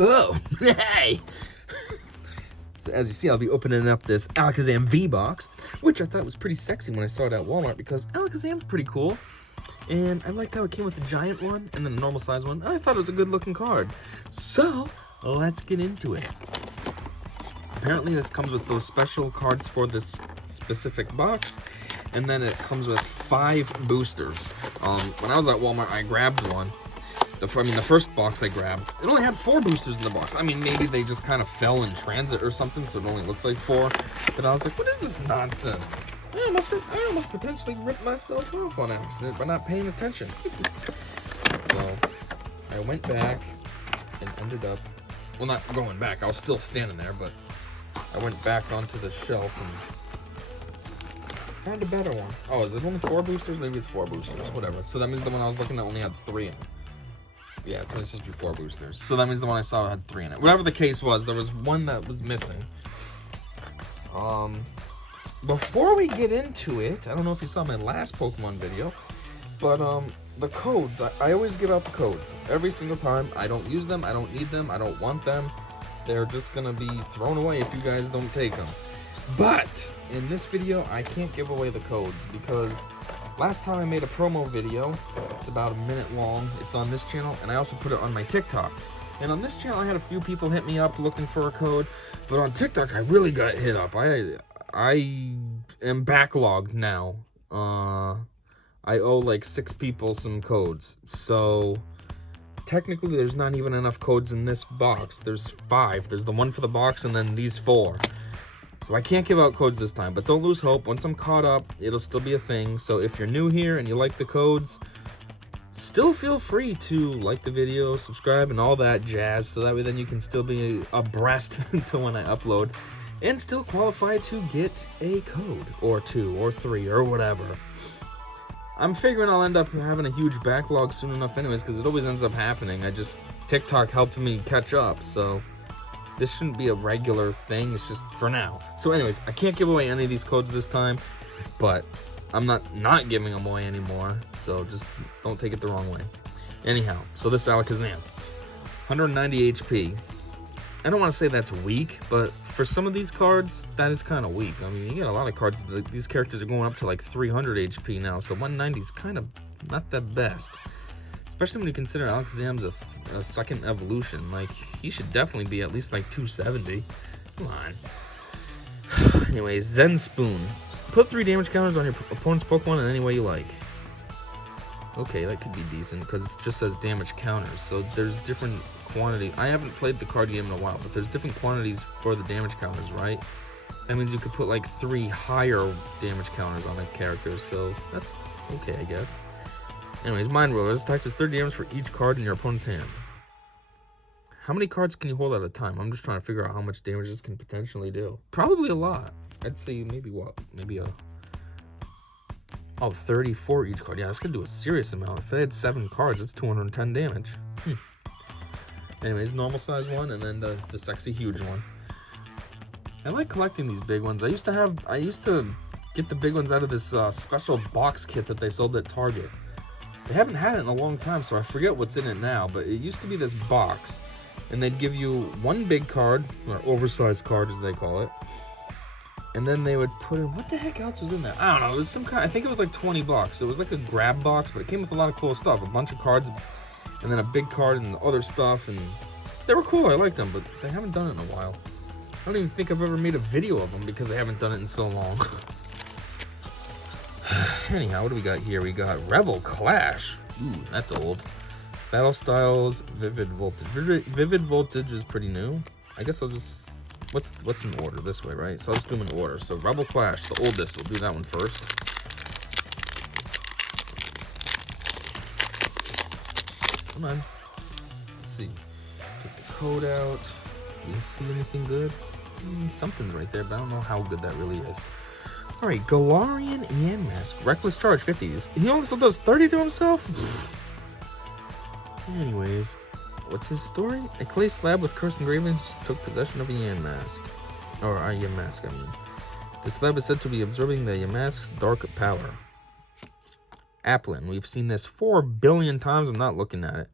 Oh, hey! So as you see, I'll be opening up this Alakazam V-Box, which I thought was pretty sexy when I saw it at Walmart because Alakazam's pretty cool. And I liked how it came with the giant one and then the normal size one. I thought it was a good looking card. So, let's get into it. Apparently this comes with those special cards for this specific box. And then it comes with 5 boosters. When I was at Walmart, I grabbed one. The first box I grabbed, it only had 4 boosters in the box. I mean, maybe they just kind of fell in transit or something, so it only looked like 4. But I was like, what is this nonsense? I almost potentially ripped myself off on accident by not paying attention. So I went back and ended up, well, not going back, I was still standing there, but I went back onto the shelf and found a better one. Oh, is it only 4 boosters? Maybe it's 4 boosters, whatever. So that means the one I was looking at only had 3 in it. Yeah, it's supposed to be 4 boosters. So that means the one I saw had 3 in it. Whatever the case was, there was one that was missing. Before we get into it, I don't know if you saw my last Pokemon video, but the codes, I always give out the codes. Every single time. I don't use them, I don't need them, I don't want them. They're just gonna be thrown away if you guys don't take them. But in this video, I can't give away the codes because last time I made a promo video, it's about a minute long, it's on this channel, and I also put it on my TikTok. And on this channel, I had a few people hit me up looking for a code, but on TikTok, I really got hit up. I am backlogged now. I owe like 6 people some codes. So technically, there's not even enough codes in this box. There's 5. There's the one for the box and then these 4. So I can't give out codes this time, but don't lose hope. Once I'm caught up, it'll still be a thing. So if you're new here and you like the codes, still feel free to like the video, subscribe, and all that jazz. So that way then you can still be abreast to when I upload and still qualify to get a code or 2 or 3 or whatever. I'm figuring I'll end up having a huge backlog soon enough anyways because it always ends up happening. TikTok helped me catch up, so this shouldn't be a regular thing, it's just for now. So anyways, I can't give away any of these codes this time, but I'm not giving them away anymore, so just don't take it the wrong way. Anyhow, so this Alakazam, 190 HP. I don't want to say that's weak, but for some of these cards, that is kind of weak. I mean, you got a lot of cards, these characters are going up to like 300 HP now, so 190 is kind of not the best. Especially when you consider Alakazam's a second evolution. Like, he should definitely be at least like 270. Come on. Anyways, Zen Spoon. Put 3 damage counters on your opponent's Pokemon in any way you like. Okay, that could be decent because it just says damage counters. So there's different quantity. I haven't played the card game in a while, but there's different quantities for the damage counters, right? That means you could put like 3 higher damage counters on a character. So that's okay, I guess. Anyways, Mind Roller. This attack does 30 damage for each card in your opponent's hand. How many cards can you hold at a time? I'm just trying to figure out how much damage this can potentially do. Probably a lot. I'd say maybe what? Maybe 34 each card. Yeah, this could do a serious amount. If they had 7 cards, it's 210 damage. Anyways, normal size one, and then the sexy huge one. I like collecting these big ones. I used to get the big ones out of this special box kit that they sold at Target. They haven't had it in a long time, so I forget what's in it now, but it used to be this box, and they'd give you 1 big card, or oversized card as they call it, and then they would put in, what the heck else was in there? I don't know, it was some kind, I think it was like 20 bucks. It was like a grab box, but it came with a lot of cool stuff, a bunch of cards, and then a big card and other stuff, and they were cool, I liked them, but they haven't done it in a while. I don't even think I've ever made a video of them because they haven't done it in so long. Anyhow, what do we got here? We got Rebel Clash. Ooh, that's old. Battle Styles, Vivid Voltage. Vivid Voltage is pretty new. I guess I'll just... What's in order? This way, right? So I'll just do them in order. So Rebel Clash, the oldest. We'll do that one first. Come on. Let's see. Get the code out. Do you see anything good? Something's right there, but I don't know how good that really is. Alright, Galarian Yamask. Reckless Charge, 50s. He also does 30 to himself? Anyways, what's his story? A clay slab with cursed engravings took possession of a Yamask. Or a Yamask, I mean. The slab is said to be absorbing the Yamask's dark power. Applin. We've seen this 4 billion times. I'm not looking at it.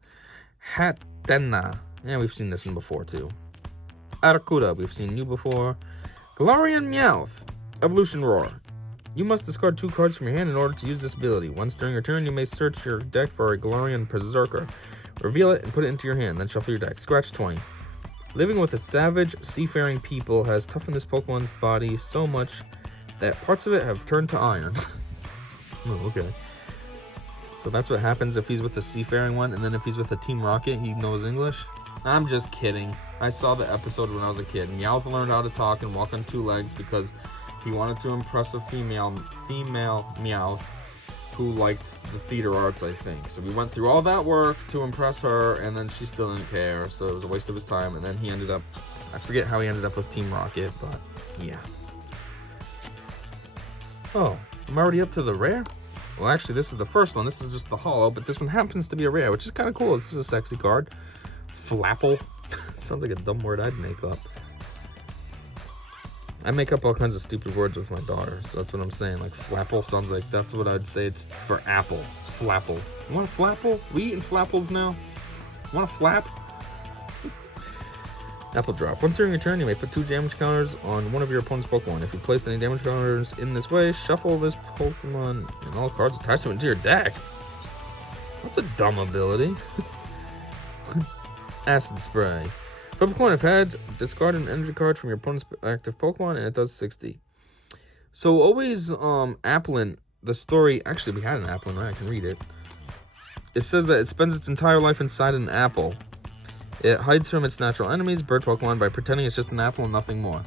Hatena. And we've seen this one before, too. Arcuda, we've seen you before. Galarian Meowth. Evolution Roar. You must discard 2 cards from your hand in order to use this ability. Once during your turn, you may search your deck for a Galarian Berserker. Reveal it and put it into your hand, then shuffle your deck. Scratch 20. Living with a savage, seafaring people has toughened this Pokemon's body so much that parts of it have turned to iron. Oh, okay. So that's what happens if he's with a seafaring one, and then if he's with a Team Rocket, he knows English? I'm just kidding. I saw the episode when I was a kid. Meowth learned how to talk and walk on 2 legs because he wanted to impress a female Meowth who liked the theater arts, I think. So we went through all that work to impress her, and then she still didn't care, so it was a waste of his time. And then he ended up, I forget how he ended up with Team Rocket, but yeah. Oh, I'm already up to the rare? Well, actually, this is the first one. This is just the holo, but this one happens to be a rare, which is kind of cool. This is a sexy card. Flapple. Sounds like a dumb word I'd make up. I make up all kinds of stupid words with my daughter, so that's what I'm saying. Like, Flapple sounds like that's what I'd say it's for apple. Flapple. You want a Flapple? We eating Flapples now? Want a flap? Apple Drop. Once during your turn, you may put 2 damage counters on one of your opponent's Pokemon. If you place any damage counters in this way, shuffle this Pokemon and all cards attached to it into your deck. That's a dumb ability. Acid Spray. Flip a coin of heads, discard an energy card from your opponent's active Pokemon, and it does 60. So always, Applin, the story, actually we had an Applin, right? I can read it. It says that it spends its entire life inside an apple. It hides from its natural enemies, bird Pokemon, by pretending it's just an apple and nothing more.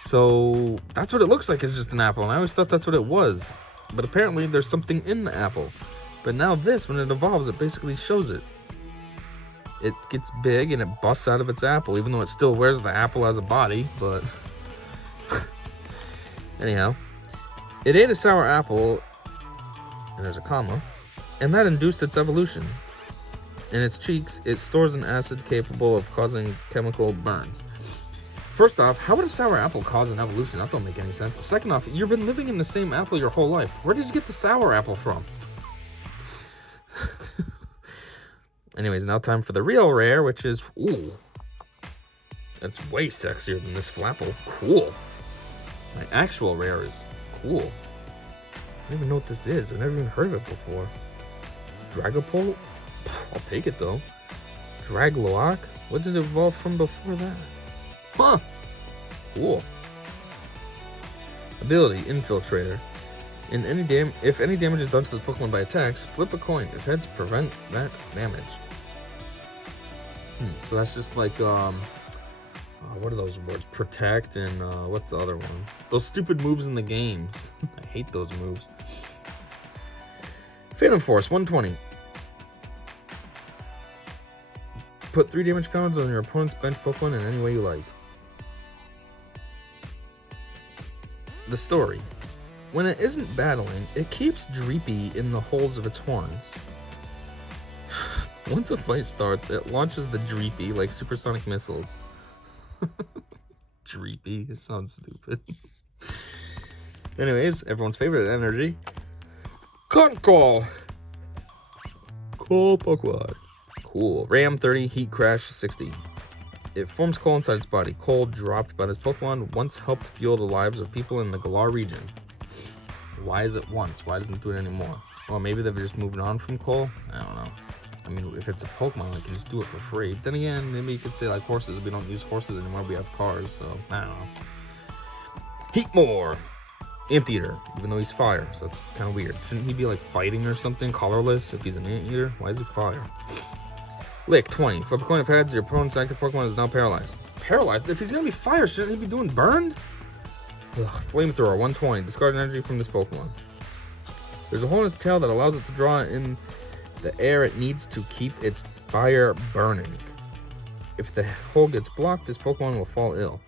So that's what it looks like, it's just an apple, and I always thought that's what it was. But apparently there's something in the apple. But now this, when it evolves, it basically shows it. It gets big and it busts out of its apple, even though it still wears the apple as a body, but... Anyhow. It ate a sour apple, and there's a comma, and that induced its evolution. In its cheeks, it stores an acid capable of causing chemical burns. First off, how would a sour apple cause an evolution? That don't make any sense. Second off, you've been living in the same apple your whole life. Where did you get the sour apple from? Anyways, now time for the real rare, which is, ooh, that's way sexier than this Flapple. Cool. My actual rare is cool. I don't even know what this is. I've never even heard of it before. Dragapult? I'll take it, though. Dragloak? What did it evolve from before that? Huh. Cool. Ability, Infiltrator. If any damage is done to the Pokemon by attacks, flip a coin. If heads, prevent that damage. So that's just like, what are those words? Protect and, what's the other one? Those stupid moves in the games. I hate those moves. Phantom Force, 120. Put 3 damage counters on your opponent's bench Pokemon in any way you like. The story. When it isn't battling, it keeps Dreepy in the holes of its horns. Once a fight starts, it launches the Dreepy like supersonic missiles. Dreepy, it sounds stupid. Anyways, everyone's favorite energy. Concoal! Cool Pokemon. Cool. Ram 30, Heat Crash 60. It forms coal inside its body. Coal dropped by this Pokemon once helped fuel the lives of people in the Galar region. Why is it once? Why doesn't it do it anymore? Well, maybe they're just moving on from coal? I don't know. I mean, if it's a Pokemon, they can just do it for free. Then again, maybe you could say like horses. We don't use horses anymore. We have cars, so I don't know. Heatmore. Anteater, even though he's fire, so that's kind of weird. Shouldn't he be like fighting or something, colorless, if he's an anteater? Why is he fire? Lick, 20. Flip a coin of heads, your opponent's active Pokemon is now paralyzed. Paralyzed? If he's gonna be fire, shouldn't he be doing burned? Ugh, Flamethrower, 120. Discard energy from this Pokemon. There's a hole in its tail that allows it to draw in the air it needs to keep its fire burning. If the hole gets blocked, this Pokemon will fall ill.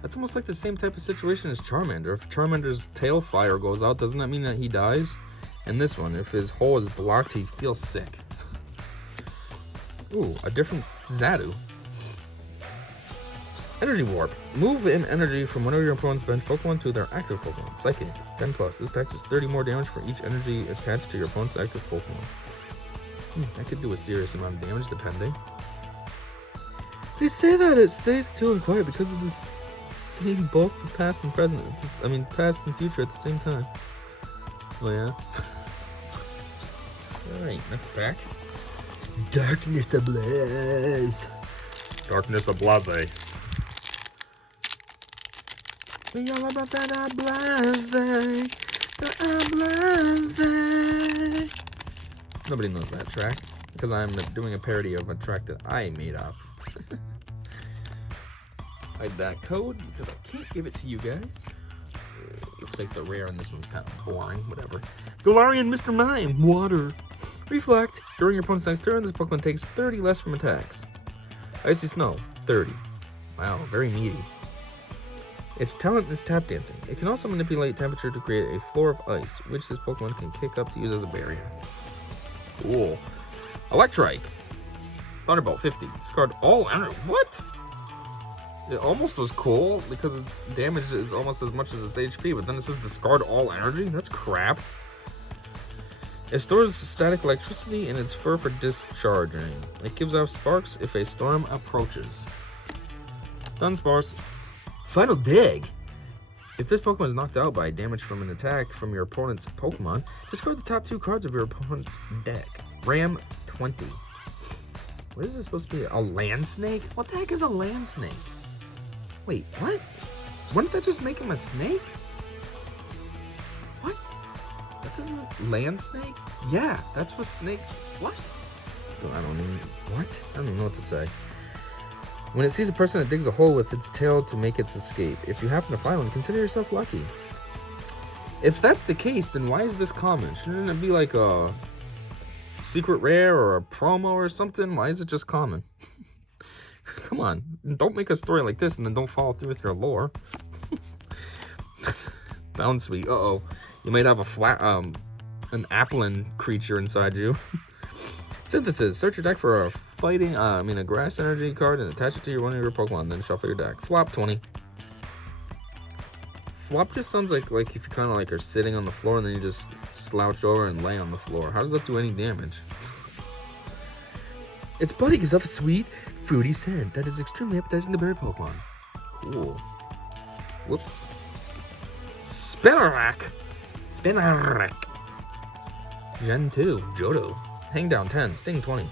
That's almost like the same type of situation as Charmander. If Charmander's tail fire goes out, doesn't that mean that he dies? And this one, if his hole is blocked, he feels sick. Ooh, a different Zadu. Energy Warp. Move in energy from one of your opponent's bench Pokemon to their active Pokemon. Psychic, 10+. This attack does 30 more damage for each energy attached to your opponent's active Pokemon. That could do a serious amount of damage, depending. They say that it stays still and quiet because it is seeing both the past and present. Past and future at the same time. Oh yeah. All right, next pack. Darkness Ablaze. Darkness Ablaze. We all about that Ablaze. The Ablaze. Nobody knows that track because I'm doing a parody of a track that I made up. Hide that code because I can't give it to you guys. Looks like the rare on this one's kind of boring. Whatever. Galarian Mr. Mime. Water. Reflect. During your opponent's next turn, this Pokemon takes 30 less from attacks. Icy Snow. 30. Wow, very meaty. Its talent is tap dancing. It can also manipulate temperature to create a floor of ice, which this Pokemon can kick up to use as a barrier. Cool. Electrike. Thunderbolt 50. Discard all energy. What? It almost was cool because its damage is almost as much as its HP, but then it says discard all energy? That's crap. It stores static electricity in its fur for discharging. It gives off sparks if a storm approaches. Dunsparce. Final Dig. If this Pokemon is knocked out by damage from an attack from your opponent's Pokemon, discard the top 2 cards of your opponent's deck. Ram 20. What is this supposed to be? A land snake? What the heck is a land snake? Wait, what? Wouldn't that just make him a snake? What? That doesn't... Land snake? Yeah, that's what snake... What? I don't even know what to say. When it sees a person, it digs a hole with its tail to make its escape. If you happen to find one, consider yourself lucky. If that's the case, then why is this common? Shouldn't it be like a secret rare or a promo or something? Why is it just common? Come on, don't make a story like this and then don't follow through with your lore. Bound sweet. Uh-oh. You might have a flat, an Applin creature inside you. Synthesis. Search your deck for a grass energy card and attach it to one of your Pokemon, then shuffle your deck. Flop 20. Flop just sounds like if you kind of are sitting on the floor and then you just slouch over and lay on the floor. How does that do any damage? Its body gives off a sweet, fruity scent that is extremely appetizing to berry Pokemon. Cool. Whoops. Spinarak. Gen 2. Johto. Hang down 10. Sting 20.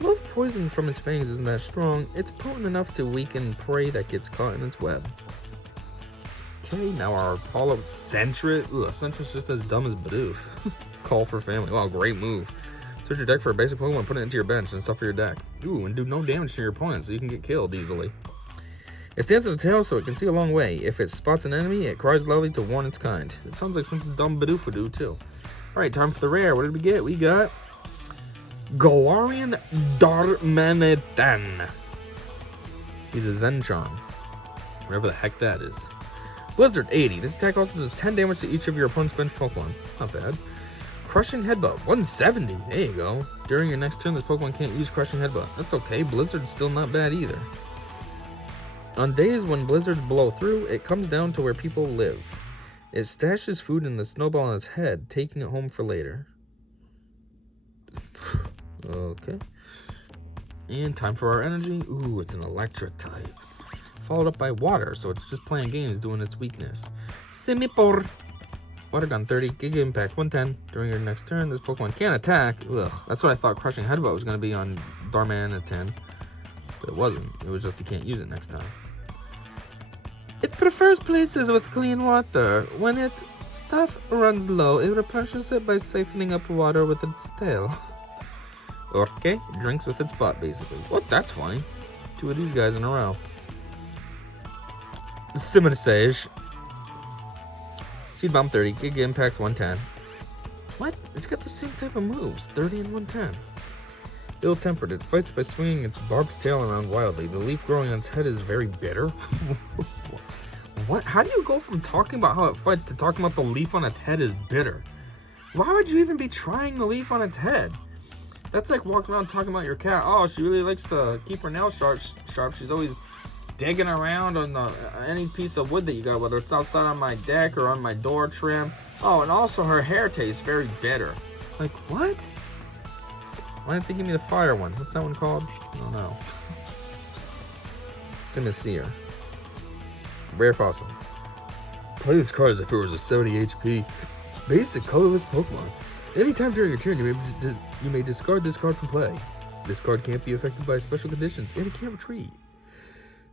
Although the poison from its fangs isn't that strong, it's potent enough to weaken prey that gets caught in its web. Okay, now our Apollo Sentret. Ugh, Sentret's just as dumb as Bidoof. Call for family. Wow, great move. Search your deck for a basic Pokemon, put it into your bench, and suffer your deck. Ooh, and do no damage to your opponent, so you can get killed easily. It stands at the tail, so it can see a long way. If it spots an enemy, it cries loudly to warn its kind. It sounds like something dumb Bidoof would do, too. Alright, time for the rare. What did we get? We got Galarian Darmanitan. He's a Zenchon. Whatever the heck that is. Blizzard 80. This attack also does 10 damage to each of your opponent's bench Pokemon. Not bad. Crushing Headbutt, 170. There you go. During your next turn, this Pokemon can't use Crushing Headbutt. That's okay. Blizzard's still not bad either. On days when blizzards blow through, it comes down to where people live. It stashes food in the snowball on its head, taking it home for later. Okay. And time for our energy. Ooh, it's an electric type. Followed up by water, so it's just playing games doing its weakness. Simipour. Water Gun 30, Giga Impact 110. During your next turn, this Pokemon can't attack. Ugh, that's what I thought Crushing Headbutt was going to be on Darmanitan. But it wasn't. It was just he can't use it next time. It prefers places with clean water. When its stuff runs low, it replenishes it by siphoning up water with its tail. Okay, it drinks with its butt, basically. What? That's funny. 2 of these guys in a row. Simirsage. Seed Bomb 30, Giga Impact 110. What? It's got the same type of moves, 30 and 110. Ill-tempered, it fights by swinging its barbed tail around wildly. The leaf growing on its head is very bitter. What? How do you go from talking about how it fights to talking about the leaf on its head is bitter? Why would you even be trying the leaf on its head? That's like walking around talking about your cat. Oh, she really likes to keep her nails sharp. She's always digging around on any piece of wood that you got, whether it's outside on my deck or on my door trim. Oh, and also her hair tastes very bitter. Like, what? Why didn't they give me the fire one? What's that one called? I don't know. Simisear. Rare fossil. Play this card as if it was a 70 HP basic colorless Pokemon. Anytime during your turn, you may discard this card from play. This card can't be affected by special conditions, and it can't retreat.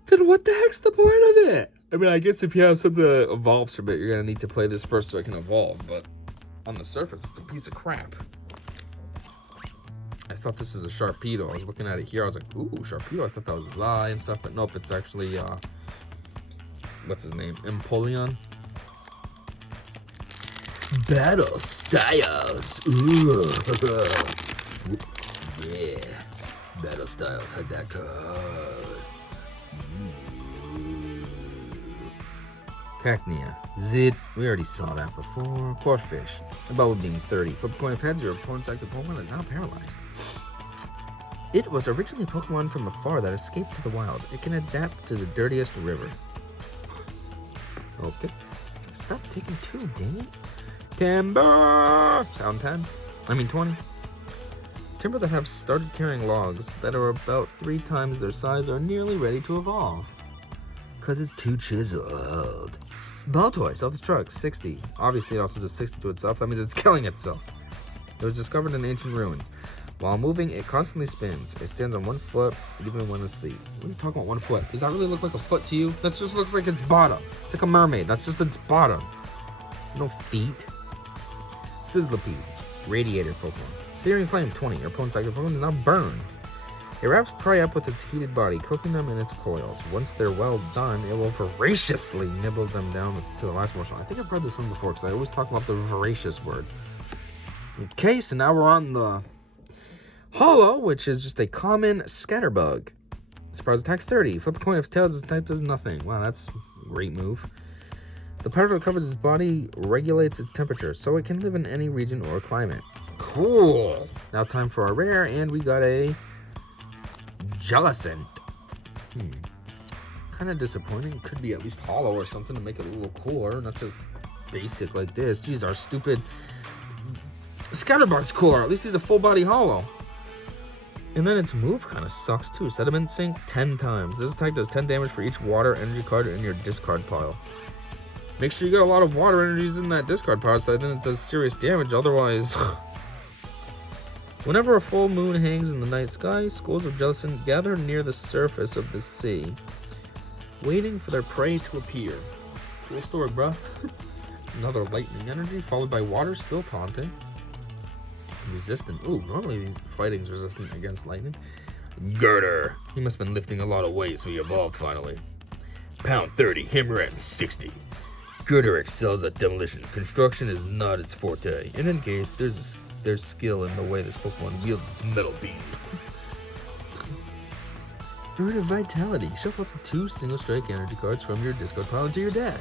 Then what the heck's the point of it? I mean, I guess if you have something that evolves from it, you're going to need to play this first so it can evolve, but on the surface, it's a piece of crap. I thought this was a Sharpedo. I was looking at it here. I was like, ooh, Sharpedo. I thought that was his eye and stuff, but nope, it's actually, what's his name? Empoleon? Battle Styles. Ooh. Yeah. Battle Styles had that card. Cacnea. Zit. We already saw that before. Quadfish. About being 30. Flip a coin of heads, your opponent's active Pokemon is now paralyzed. It was originally a Pokemon from afar that escaped to the wild. It can adapt to the dirtiest river. Okay. Stop taking 2, dang it. Timber! Pound 10. 20. Timber that have started carrying logs that are about 3 times their size are nearly ready to evolve. Cause it's too chiseled. Baltoy, self-destruct, 60. Obviously, it also does 60 to itself. That means it's killing itself. It was discovered in ancient ruins. While moving, it constantly spins. It stands on 1 foot, even when asleep. What are you talking about 1 foot? Does that really look like a foot to you? That just looks like its bottom. It's like a mermaid. That's just its bottom. No feet. Sizzlipede, Radiator Pokemon. Searing Flame, 20. Your opponent's active Pokemon is now burned. It wraps prey up with its heated body, cooking them in its coils. Once they're well done, it will voraciously nibble them down to the last morsel. I think I've read this one before, because I always talk about the voracious word. Okay, so now we're on the Holo, which is just a common Scatterbug. Surprise attack 30. Flip a coin if tails, its attack does nothing. Wow, that's a great move. The powder that covers its body regulates its temperature, so it can live in any region or climate. Cool. Now time for our rare, and we got a Jellicent. Kind of disappointing. Could be at least hollow or something to make it a little cooler, not just basic like this. Jeez, our stupid Scatterbug's cooler. At least he's a full body hollow. And then its move kind of sucks too. Sediment Sink 10 times. This attack does 10 damage for each water energy card in your discard pile. Make sure you get a lot of water energies in that discard pile so then it does serious damage. Otherwise, whenever a full moon hangs in the night sky, schools of Jellicent gather near the surface of the sea, waiting for their prey to appear. Cool story, bruh. Another lightning energy, followed by water, still taunting. Resistant. Ooh, normally these fighting's resistant against lightning. Girder. He must have been lifting a lot of weight, so he evolved finally. Pound 30, Himran 60. Girder excels at demolition. Construction is not its forte. In any case, there's skill in the way this Pokemon wields its metal beam. Bird of Vitality. Shuffle up to 2 single strike energy cards from your discard pile into your deck.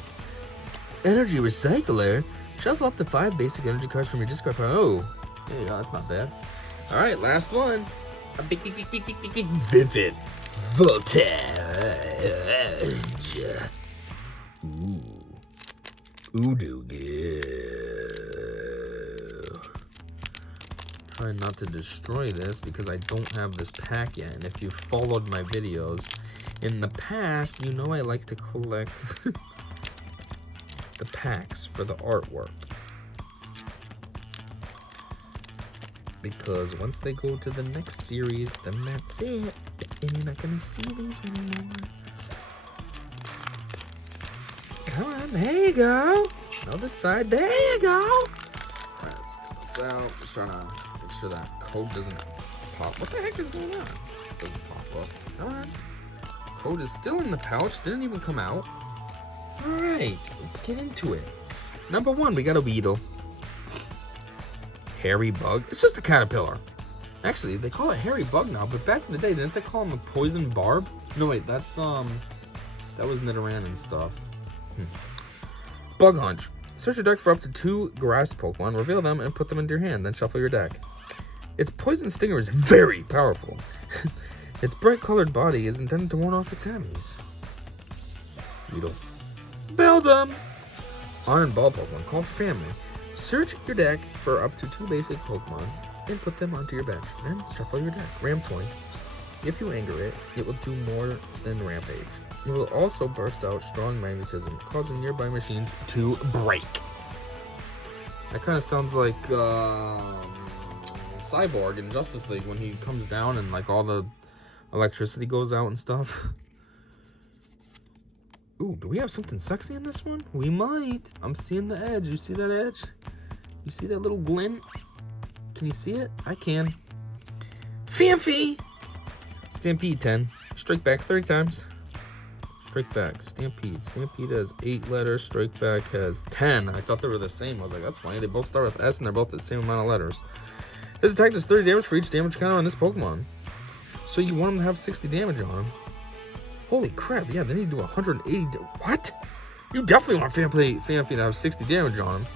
Energy Recycler. Shuffle up to 5 basic energy cards from your discard pile. Oh, there you go. That's not bad. All right, last one. A big Vivid Voltage. Udugu. Try not to destroy this because I don't have this pack yet. And if you followed my videos in the past, you know I like to collect the packs for the artwork. Because once they go to the next series, then that's it. And you're not going to see these anymore. Come on, there you go. Other side, there you go. Alright, let's get this out. Just trying to make sure that code doesn't pop. What the heck is going on? It doesn't pop up. Come on. Code is still in the pouch. Didn't even come out. Alright, let's get into it. Number 1, we got a Weedle. Hairy Bug. It's just a caterpillar. Actually, they call it Hairy Bug now, but back in the day, didn't they call him a Poison Barb? No, wait, that's, that was Nidoran and stuff. Bug Hunch. Search your deck for up to 2 grass Pokemon, reveal them, and put them into your hand, then shuffle your deck. Its Poison Stinger is very powerful. Its bright-colored body is intended to warn off its enemies. Weedle. Build them! Iron Ball Pokemon. Call for family. Search your deck for up to 2 basic Pokemon, and put them onto your bench. Then shuffle your deck. Ram 20. If you anger it, it will do more than Rampage. It will also burst out strong magnetism, causing nearby machines to break. That kind of sounds like Cyborg in Justice League when he comes down and like all the electricity goes out and stuff. Ooh, do we have something sexy in this one? We might. I'm seeing the edge. You see that edge? You see that little glint? Can you see it? I can. Fanfy! Stampede 10. Strike back 30 times. Strike back. Stampede. Stampede has 8 letters. Strike back has 10. I thought they were the same. I was like, that's funny. They both start with S and they're both the same amount of letters. This attack does 30 damage for each damage counter on this Pokemon. So you want them to have 60 damage on them. Holy crap. Yeah, they need to do 180. What? You definitely want Fanfy to have 60 damage on them.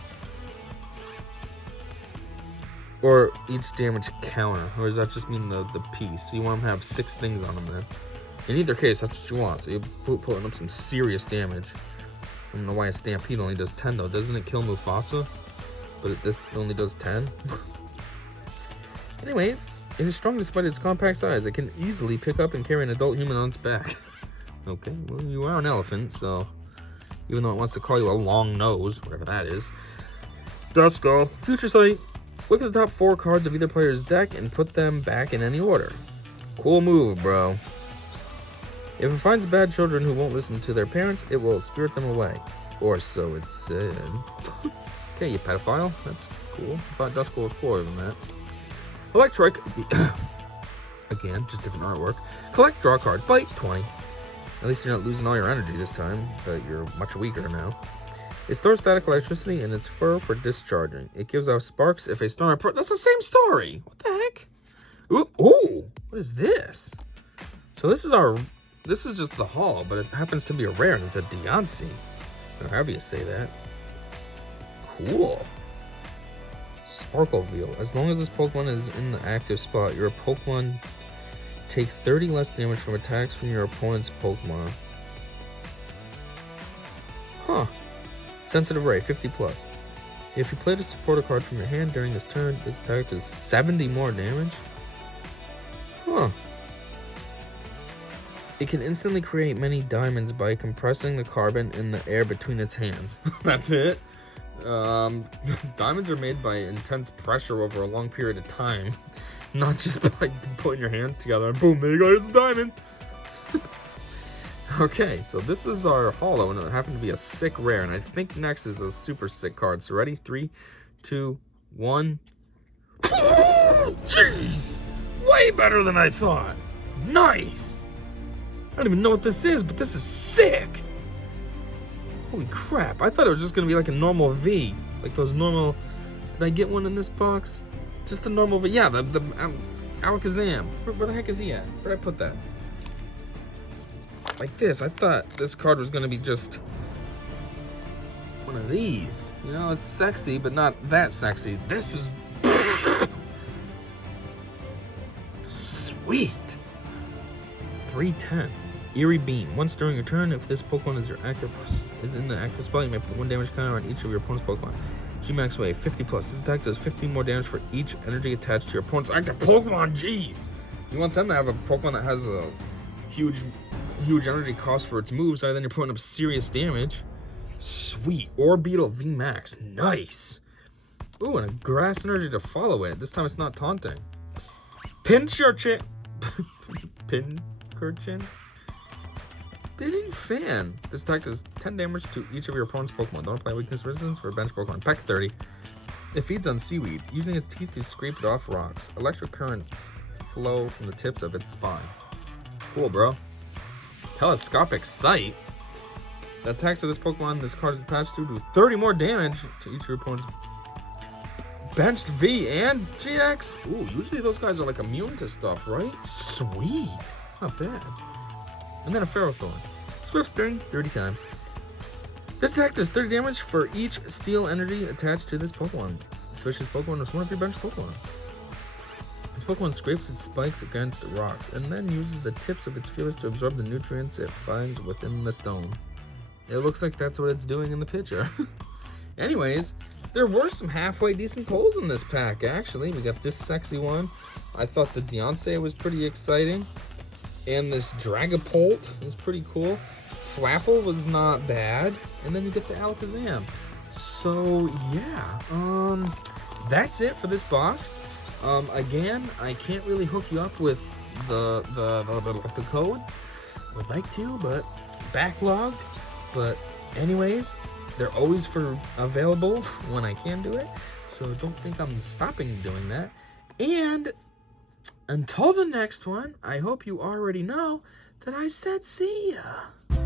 Or each damage counter. Or does that just mean the piece? So you want them to have 6 things on them then. In either case, that's what you want. So you're putting up some serious damage. I don't know why a Stampede only does 10 though. Doesn't it kill Mufasa? But this only does 10? Anyways, it is strong despite its compact size. It can easily pick up and carry an adult human on its back. Okay, well, you are an elephant, so even though it wants to call you a long nose, whatever that is. Duskull, Future Sight. Look at the top 4 cards of either player's deck and put them back in any order. Cool move, bro. If it finds bad children who won't listen to their parents, it will spirit them away. Or so it's said. Okay, you pedophile. That's cool. I thought Duskull was cooler than that. Electric. Again, just different artwork. Collect, draw a card. Bite, 20. At least you're not losing all your energy this time, but you're much weaker now. It stores static electricity in its fur for discharging. It gives out sparks if a storm approaches. That's the same story. What the heck? Ooh, what is this? So this is just the haul, but it happens to be a rare, and it's a Deontay. Or however you say that. Cool. Sparkleveil. As long as this Pokemon is in the active spot, your Pokemon take 30 less damage from attacks from your opponent's Pokemon. Huh. Sensitive Ray, 50 plus. If you played a supporter card from your hand during this turn, this attack does 70 more damage? Huh. It can instantly create many diamonds by compressing the carbon in the air between its hands. That's it. Diamonds are made by intense pressure over a long period of time, not just by putting your hands together and boom, there you go, here's the diamond. Okay, so this is our holo, and it happened to be a sick rare, and I think next is a super sick card. So ready? 3, 2, 1. Jeez! Way better than I thought. Nice! I don't even know what this is, but this is sick! Holy crap, I thought it was just gonna be like a normal V. Like those normal... Did I get one in this box? Just a normal V. Yeah, the Alakazam. Where the heck is he at? Where'd I put that? Like this. I thought this card was gonna be just one of these. You know, it's sexy, but not that sexy. This is... Sweet! 310. Eerie Beam. Once during your turn, if this Pokemon is in the active spot, you may put 1 damage counter on each of your opponent's Pokemon. G-Max Wave, 50 plus. This attack does 15 more damage for each energy attached to your opponent's active Pokemon. Jeez! You want them to have a Pokemon that has a huge energy cost for its moves, and then you're putting up serious damage. Sweet. Orbeetle V-Max. Nice! Ooh, and a grass energy to follow it. This time it's not taunting. Pincurchin. Pincurchin? Spinning Fan. This attack does 10 damage to each of your opponent's Pokemon. Don't apply weakness resistance for a bench Pokemon. Peck 30. It feeds on seaweed, using its teeth to scrape it off rocks. Electric currents flow from the tips of its spines. Cool, bro. Telescopic Sight. The attacks of this Pokemon this card is attached to do 30 more damage to each of your opponent's benched V and GX. Ooh, usually those guys are like immune to stuff, right? Sweet. Not bad. And then a Ferrothorn. Swift Sting, 30 times. This attack does 30 damage for each steel energy attached to this Pokemon. Switches Pokemon with one of your bench Pokemon. This Pokemon scrapes its spikes against rocks and then uses the tips of its feelers to absorb the nutrients it finds within the stone. It looks like that's what it's doing in the picture. Anyways, there were some halfway decent pulls in this pack, actually. We got this sexy one. I thought the Deontay was pretty exciting. And this Dragapult is pretty cool. Flapple was not bad. And then you get the Alakazam. So, yeah. That's it for this box. Again, I can't really hook you up with the codes. Would like to, but backlogged. But anyways, they're always available when I can do it. So don't think I'm stopping doing that. And until the next one, I hope you already know that I said see ya.